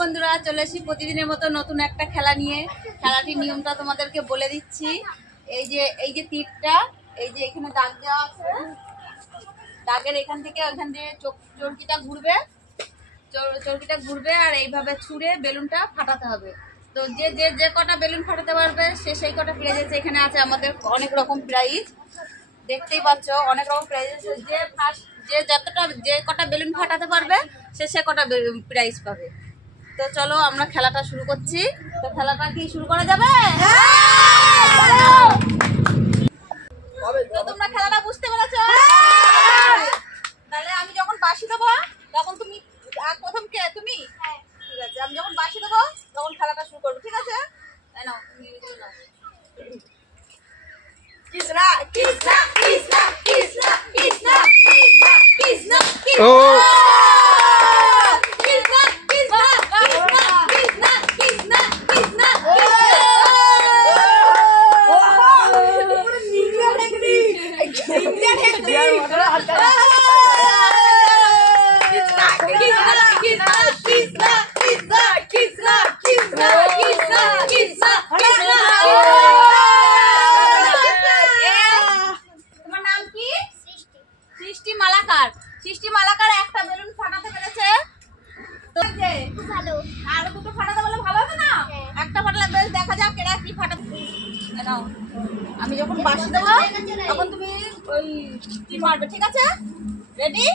বন্ধুরা, চলে এসেছি প্রতিদিনের মতো নতুন একটা খেলা নিয়ে। খেলাটির নিয়মটা তোমাদেরকে বলে দিচ্ছি। এই যে তীরটা, এই যে এখানে দাগ দেওয়া আছে, দাগের এখান থেকে ওইখান দিয়ে চরকিটা ঘুরবে আর এইভাবে ছুঁড়ে বেলুনটা ফাটাতে হবে। তো যে কটা বেলুন ফাটাতে পারবে সেই কটা প্রাইজ আছে। এখানে আছে আমাদের অনেক রকম প্রাইজ, দেখতেই পাচ্ছ অনেক রকম প্রাইজ আছে। যে কটা বেলুন ফাটাতে পারবে সে কটা প্রাইজ পাবে। তো চলো আমরা খেলাটা শুরু করছি। তো খেলাটা কি শুরু করা যাবে? তো তোমরা খেলাটা বুঝতে পেরেছো? তাহলে আমি যখন বাঁশি দেবো তখন তুমি প্রথম কে? তুমি? ঠিক আছে, আমি যখন বাঁশি দেবো তখন খেলাটা শুরু করবো, ঠিক আছে? তাই নাও, তুমি নাও। কৃষ্ণা কৃষ্ণা কৃষ্ণা কৃষ্ণা কৃষ্ণা কৃষ্ণা কৃষ্ণা কৃষ্ণা সৃষ্টি মালাকার একটা বেলুন ফাটাতে পেরেছে। আরো দুটো ফাটাতে বলে ভালো হবে না? একটা ফাটালে বেশ দেখা যাক এরা কি ফাটাতে। আমি যখন বাঁশি দেবো তখন তুমি ওই তীর মারবে, ঠিক আছে? রেডি?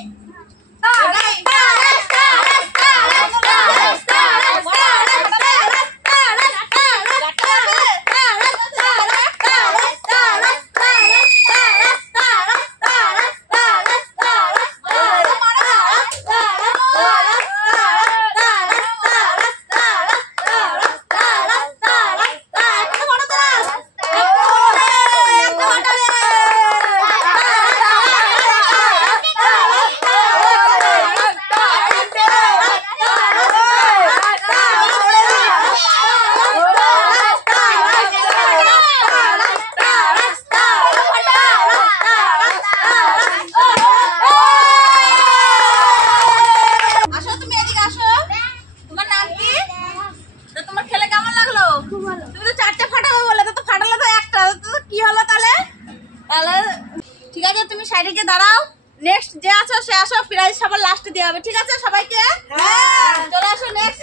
ঠিক আছে, তুমি সাইডে গিয়ে দাঁড়াও। নেক্সট যে আছো সে আসো, প্রাইজ সবার লাস্টে দেওয়া হবে, ঠিক আছে সবাইকে? চলে আসো নেক্সট।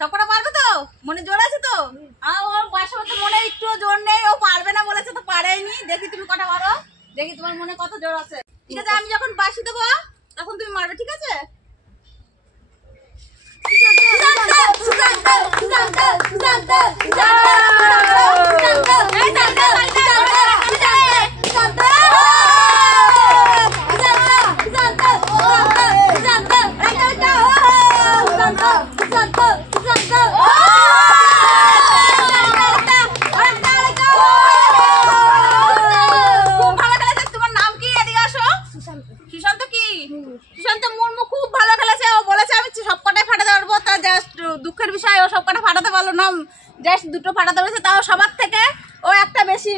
সবকটা পারবে তো? মনে জোর আছে তো? ওর বাসার মধ্যে মনে একটু জোর নেই, ও পারবে না বলেছে তো পারেনি। দেখি তুমি কটা পারো, দেখি তোমার মনে কত জোর আছে। ঠিক আছে, আমি যখন বাঁশি দেবো তখন তুমি মারবে, ঠিক আছে? দুঃখের বিষয় ও সবকটা ফাটাতে পারলো না, জাস্ট দুটো ফাটাতে পেরেছে, তাও সবার থেকে ও একটা বেশি।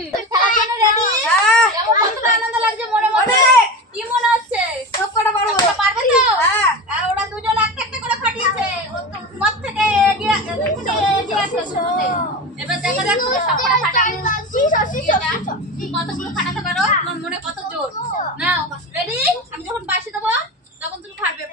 আনন্দ লাগছে মনে মনে, কি মনে হচ্ছে? সবকটা পারবে তো? ওরা দুজন একটা একটা করে ফাটিয়েছে, তোমার থেকে এগিয়ে আছে। এবার দেখা যাক তুমি সবকটা ফাটাতে কতগুলো ফাটাতে পারো, তোমার মনে কত জোর। নাও রেডি? আমি যখন বাঁশি দেবো তখন তুমি ফাটবে।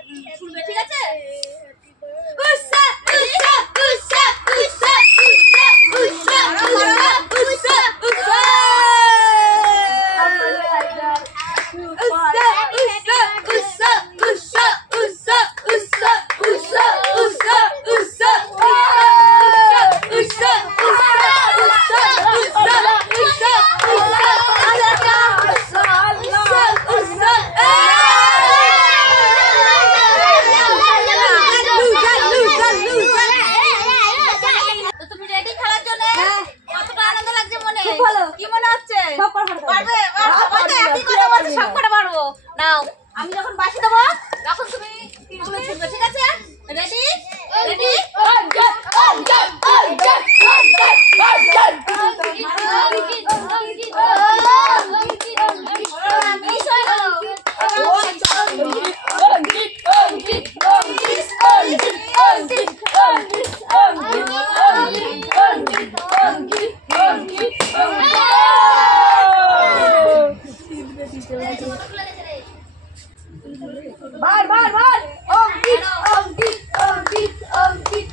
বার বার বার অঙ্কিত অঙ্কিত অঙ্কিত অঙ্কিত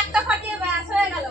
একটা ফাটিয়ে ব্যাস হয়ে গেল।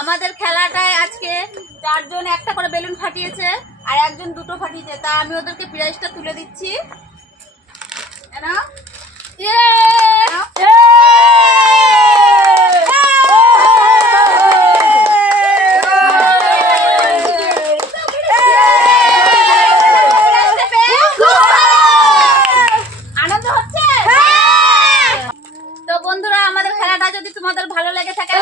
আমাদের খেলাটায় আজকে 4 জন একটা করে বেলুন ফাটিয়েছে আর একজন দুটো ফাটিয়েছে, তা আমি ওদেরকে প্রাইজটা তুলে দিচ্ছি। আনন্দ হচ্ছে তো বন্ধুরা, আমাদের খেলাটা যদি তোমাদের ভালো লেগে থাকে